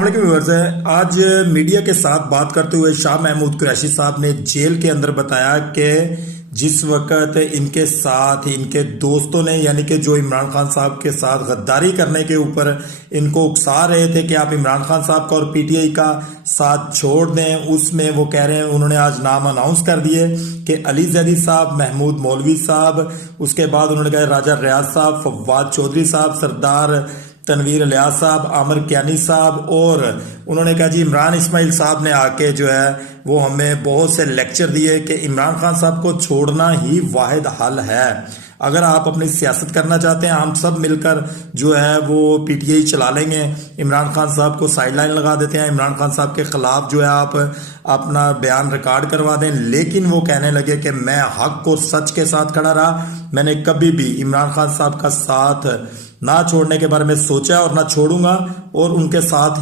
Viewers है आज media के साथ बात करते हुए शाह महमूद कुरैशी साहब ने जेल के अंदर बताया कि जिस वक्त इनके साथ इनके दोस्तों ने यानी कि जो इमरान खान साहब के साथ गद्दारी करने के ऊपर इनको उकसा रहे थे कि आप इमरान खान साहब का और पीटीआई का साथ छोड़ दें, उसमें वो कह रहे हैं, उन्होंने आज नाम अनाउंस कर दिए कि अली जैदी साहब, महमूद मौलवी साहब, उसके बाद उन्होंने कहा राजा रियाज साहब, फवाद चौधरी साहब, सरदार तनवीर इलियास साहब, आमिर कियानी साहब, और उन्होंने कहा जी इमरान इस्माइल साहब ने आके जो है वो हमें बहुत से लेक्चर दिए कि इमरान खान साहब को छोड़ना ही वाहिद हल है। अगर आप अपनी सियासत करना चाहते हैं, हम सब मिलकर जो है वो पीटीआई चला लेंगे, इमरान खान साहब को साइड लाइन लगा देते हैं, इमरान खान साहब के खिलाफ जो है आप अपना बयान रिकॉर्ड करवा दें। लेकिन वो कहने लगे कि मैं हक और सच के साथ खड़ा रहा, मैंने कभी भी इमरान खान साहब का साथ ना छोड़ने के बारे में सोचा और ना छोड़ूंगा, और उनके साथ